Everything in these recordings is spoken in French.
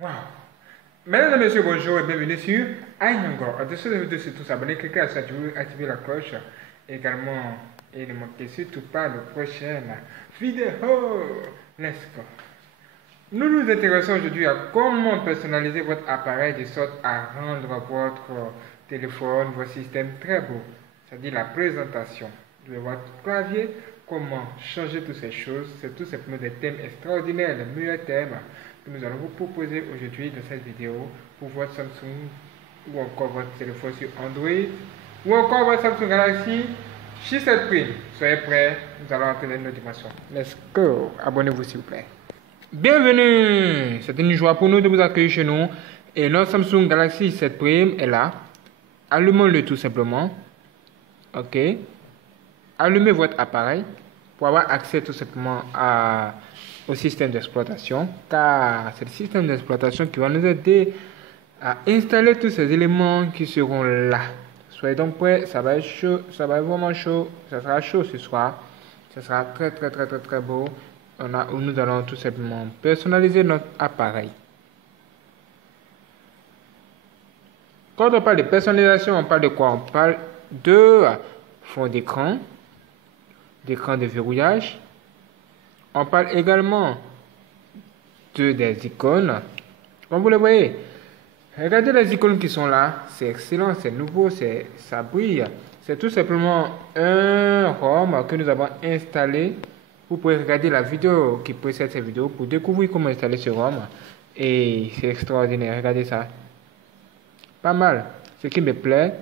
Wow. Mesdames et messieurs, bonjour et bienvenue sur iNango. Au-dessus de la vidéo, surtout s'abonner, cliquez à activer la cloche également et ne manquez surtout pas la prochaine vidéo. Let's go. Nous nous intéressons aujourd'hui à comment personnaliser votre appareil de sorte à rendre votre téléphone, votre système très beau. C'est-à-dire la présentation de votre clavier, comment changer toutes ces choses. C'est tout simplement des thèmes extraordinaires, les meilleurs thèmes que nous allons vous proposer aujourd'hui dans cette vidéo pour votre Samsung ou encore votre téléphone sur Android ou encore votre Samsung Galaxy J7 Prime. Soyez prêts, nous allons entrer dans nos dimensions. Let's go. Abonnez-vous s'il vous plaît. Bienvenue! C'est une joie pour nous de vous accueillir chez nous. Et notre Samsung Galaxy 7 Prime est là. Allumons-le tout simplement. Ok. Allumez votre appareil pour avoir accès tout simplement au système d'exploitation. Car c'est le système d'exploitation qui va nous aider à installer tous ces éléments qui seront là. Soyez donc prêts, ça va être chaud, ça va être vraiment chaud. Ça sera chaud ce soir. Ça sera très beau. Nous allons tout simplement personnaliser notre appareil. Quand on parle de personnalisation, on parle de quoi? On parle de fond d'écran, d'écran de verrouillage. On parle également des icônes. Comme vous le voyez, regardez les icônes qui sont là. C'est excellent, c'est nouveau, ça brille. C'est tout simplement un ROM que nous avons installé. Vous pouvez regarder la vidéo qui précède cette vidéo pour découvrir comment installer ce ROM. Et c'est extraordinaire, regardez ça. Pas mal. Ce qui me plaît,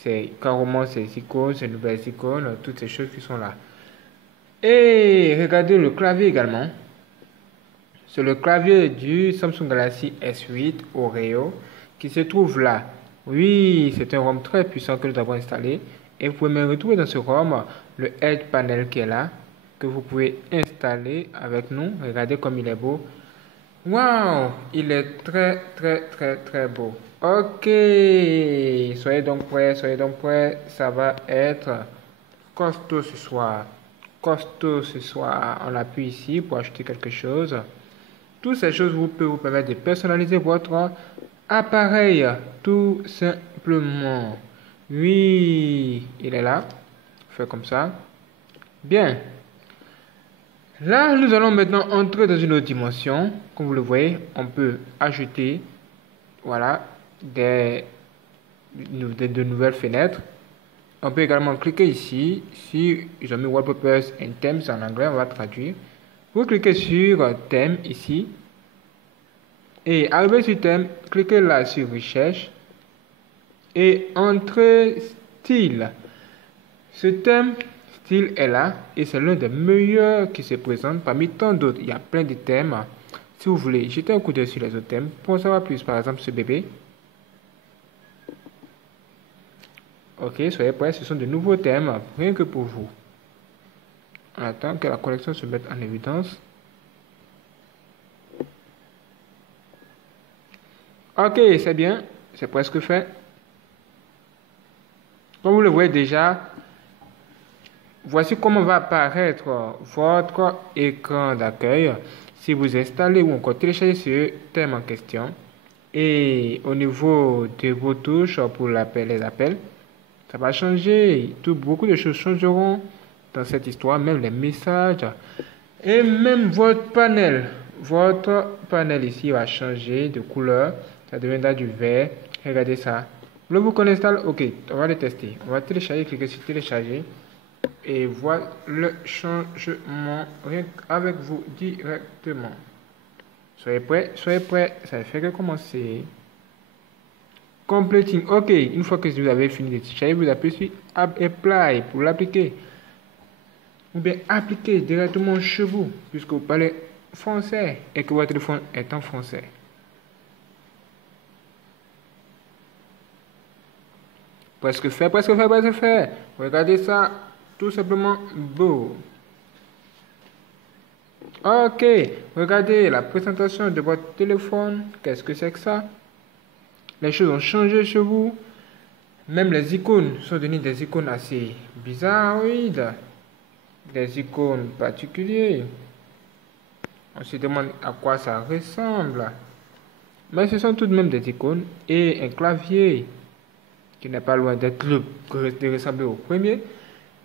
c'est carrément ces icônes, ces nouvelles icônes, toutes ces choses qui sont là. Et regardez le clavier également. C'est le clavier du Samsung Galaxy S8 Oreo qui se trouve là. Oui, c'est un ROM très puissant que nous avons installé. Et vous pouvez me retrouver dans ce ROM le Edge Panel qui est là, que vous pouvez installer avec nous. Regardez comme il est beau. Waouh, il est très beau. Ok, soyez donc prêts. Ça va être costaud ce soir. On appuie ici pour acheter quelque chose. Toutes ces choses peuvent vous permettre de personnaliser votre appareil tout simplement. Oui, il est là. Fait comme ça. Bien. Là, nous allons maintenant entrer dans une autre dimension. Comme vous le voyez, on peut ajouter, voilà, de nouvelles fenêtres. On peut également cliquer ici. Si ils ont mis Wallpapers and Themes en anglais, on va traduire. Vous cliquez sur thème ici. Et arrivé sur thème, cliquez là sur recherche. Et entrez style. Ce thème style est là et c'est l'un des meilleurs qui se présente parmi tant d'autres. Il y a plein de thèmes. Si vous voulez jeter un coup d'œil sur les autres thèmes pour en savoir plus, par exemple ce bébé. Ok, soyez prêts, ce sont de nouveaux thèmes rien que pour vous. On attend que la collection se mette en évidence. Ok, c'est bien, c'est presque fait. Comme vous le voyez déjà, voici comment va apparaître votre écran d'accueil si vous installez ou encore téléchargez ce thème en question. Et au niveau de vos touches pour les appels, ça va changer. Beaucoup de choses changeront dans cette histoire, même les messages. Et même votre panel. Votre panel ici va changer de couleur. Ça deviendra du vert. Regardez ça. Voulez-vous qu'on installe? Ok, on va le tester. On va télécharger, cliquer sur télécharger. Et voir le changement avec vous directement. Soyez prêts, ça fait que commencer. Completing, ok, une fois que vous avez fini de télécharger, vous appuyez sur Apply pour l'appliquer. Ou bien appliquer directement chez vous, puisque vous parlez français et que votre téléphone est en français. Presque fait. Regardez ça, tout simplement beau. Ok, regardez la présentation de votre téléphone. Qu'est-ce que c'est que ça? Les choses ont changé chez vous. Même les icônes sont devenues des icônes assez bizarroïdes. Des icônes particulières. On se demande à quoi ça ressemble. Mais ce sont tout de même des icônes et un clavier qui n'est pas loin d'être de ressembler au premier.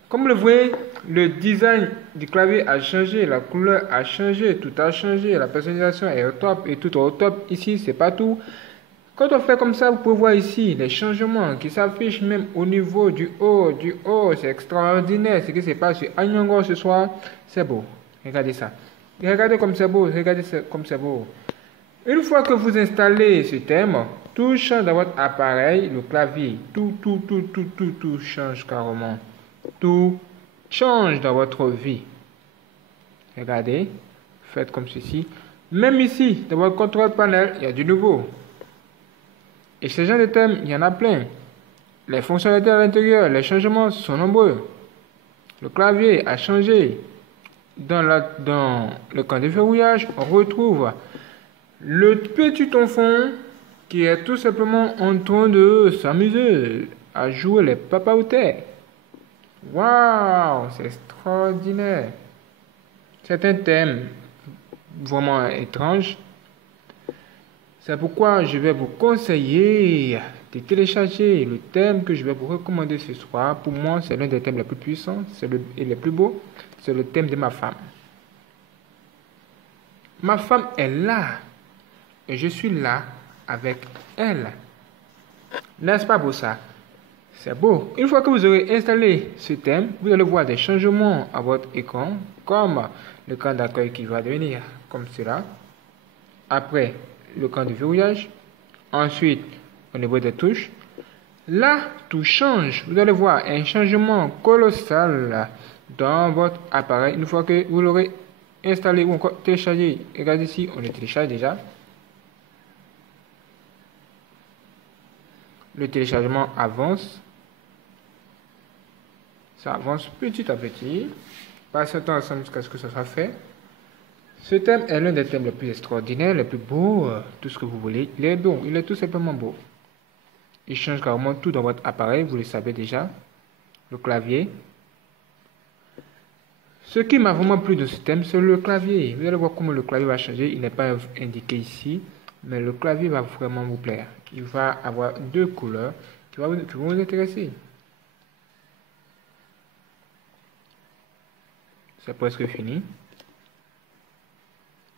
Comme vous le voyez, le design du clavier a changé, la couleur a changé, tout a changé, la personnalisation est au top et tout est au top. Ici, c'est pas tout. Quand on fait comme ça, vous pouvez voir ici les changements qui s'affichent même au niveau du haut. C'est extraordinaire. Ce qui se passe sur Anyango ce soir, c'est beau. Regardez ça. Regardez comme c'est beau. Regardez comme c'est beau. Une fois que vous installez ce thème, tout change dans votre appareil, le clavier. Tout change carrément. Tout change dans votre vie. Regardez. Faites comme ceci. Même ici, dans votre contrôle panel, il y a du nouveau. Et ce genre de thèmes, il y en a plein. Les fonctionnalités à l'intérieur, les changements sont nombreux. Le clavier a changé. Dans le camp de verrouillage, on retrouve le petit enfant qui est tout simplement en train de s'amuser à jouer les papaoutets. Waouh, c'est extraordinaire. C'est un thème vraiment étrange. C'est pourquoi je vais vous conseiller de télécharger le thème que je vais vous recommander ce soir. Pour moi, c'est l'un des thèmes les plus puissants et les plus beaux. C'est le thème de ma femme. Ma femme est là et je suis là avec elle. N'est-ce pas beau ça? C'est beau. Une fois que vous aurez installé ce thème, vous allez voir des changements à votre écran, comme le camp d'accueil qui va devenir comme cela. Après, le camp de verrouillage. Ensuite, au niveau des touches. Là, tout change. Vous allez voir un changement colossal dans votre appareil. Une fois que vous l'aurez installé ou encore téléchargé. Regardez ici, on le télécharge déjà. Le téléchargement avance. Ça avance petit à petit. Passez le temps ensemble jusqu'à ce que ça soit fait. Ce thème est l'un des thèmes les plus extraordinaires, les plus beaux, tout ce que vous voulez. Il est beau, il est tout simplement beau. Il change carrément tout dans votre appareil, vous le savez déjà. Le clavier. Ce qui m'a vraiment plu de ce thème, c'est le clavier. Vous allez voir comment le clavier va changer. Il n'est pas indiqué ici, mais le clavier va vraiment vous plaire. Il va avoir deux couleurs qui vont vous intéresser. C'est presque fini.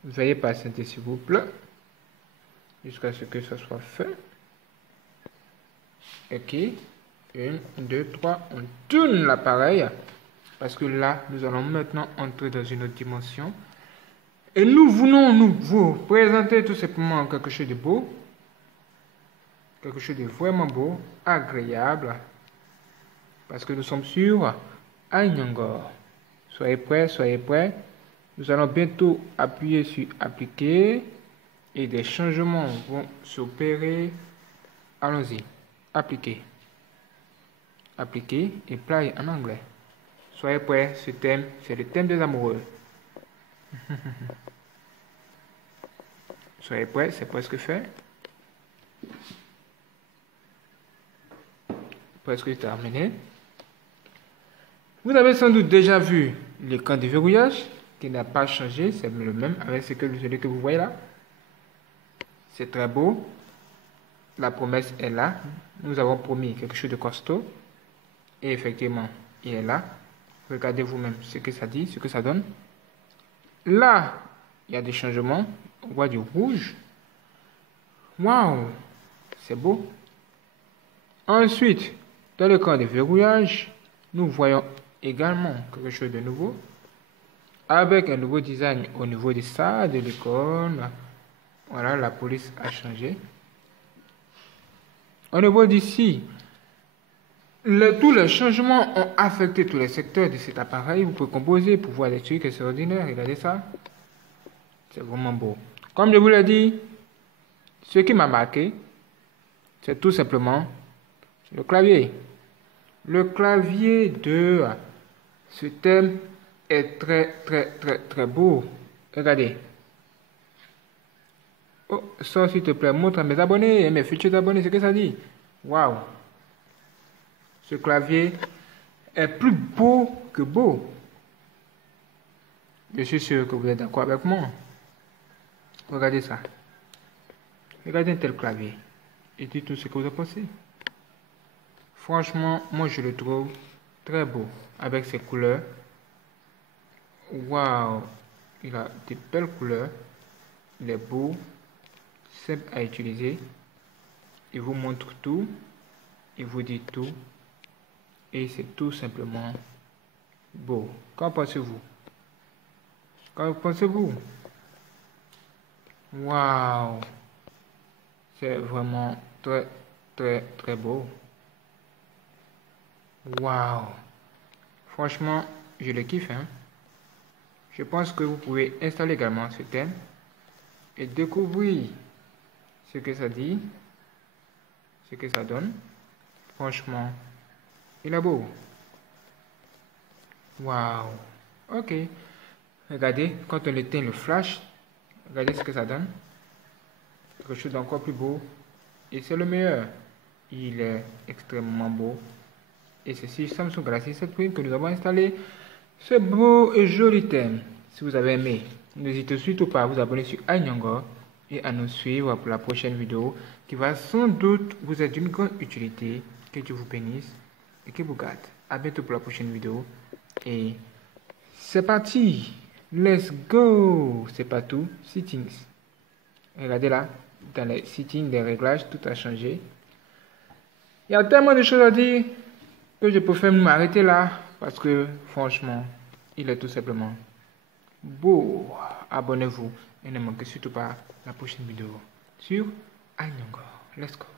Veuillez patienter s'il vous plaît, jusqu'à ce que ça soit fait. Ok, 1, 2, 3, on tourne l'appareil, parce que là, nous allons maintenant entrer dans une autre dimension. Et nous voulons vous présenter tout simplement quelque chose de beau, quelque chose de vraiment beau, agréable, parce que nous sommes sur Anyango. Soyez prêts, soyez prêts. Nous allons bientôt appuyer sur appliquer et des changements vont s'opérer. Allons-y. Appliquer. Appliquer et play en anglais. Soyez prêts, ce thème, c'est le thème des amoureux. Soyez prêts, c'est presque fait. Presque terminé. Vous avez sans doute déjà vu l'écran de verrouillage qui n'a pas changé, c'est le même avec celui que vous voyez là. C'est très beau. La promesse est là. Nous avons promis quelque chose de costaud. Et effectivement, il est là. Regardez vous-même ce que ça dit, ce que ça donne. Là, il y a des changements. On voit du rouge. Waouh, c'est beau. Ensuite, dans le camp de verrouillage, nous voyons également quelque chose de nouveau. Avec un nouveau design au niveau de ça, de l'icône. Voilà, la police a changé. Au niveau d'ici, tous les changements ont affecté tous les secteurs de cet appareil. Vous pouvez composer pour voir des trucs extraordinaires. Regardez ça. C'est vraiment beau. Comme je vous l'ai dit, ce qui m'a marqué, c'est tout simplement le clavier. Le clavier de ce thème est très beau. Regardez. Oh, ça s'il te plaît, montre à mes abonnés et mes futurs abonnés ce que ça dit. Waouh. Ce clavier est plus beau que beau. Je suis sûr que vous êtes d'accord avec moi. Regardez ça. Regardez un tel clavier et dites tout ce que vous en pensez. Franchement, moi je le trouve très beau avec ses couleurs. Waouh, il a de belles couleurs. Il est beau, simple à utiliser. Il vous montre tout, il vous dit tout et c'est tout simplement beau. Qu'en pensez-vous? Qu'en pensez-vous? Waouh, c'est vraiment très très beau. Waouh, franchement, je le kiffe, hein. Je pense que vous pouvez installer également ce thème et découvrir ce que ça dit, ce que ça donne. Franchement, il est beau. Waouh. Ok. Regardez, quand on éteint le flash, regardez ce que ça donne. Quelque chose d'encore plus beau. Et c'est le meilleur. Il est extrêmement beau. Et ceci, Samsung Galaxy 7 Prime que nous avons installé. Ce beau et joli thème. Si vous avez aimé, n'hésitez surtout pas à vous abonner sur iNyango et à nous suivre pour la prochaine vidéo qui va sans doute vous être d'une grande utilité. Que Dieu vous bénisse et que vous garde. À bientôt pour la prochaine vidéo. Et c'est parti. Let's go. C'est pas tout. Settings. Regardez là. Dans les settings, les réglages, tout a changé. Il y a tellement de choses à dire que je préfère m'arrêter là parce que franchement, il est tout simplement beau. Abonnez-vous et ne manquez surtout pas la prochaine vidéo sur iNyango. Let's go.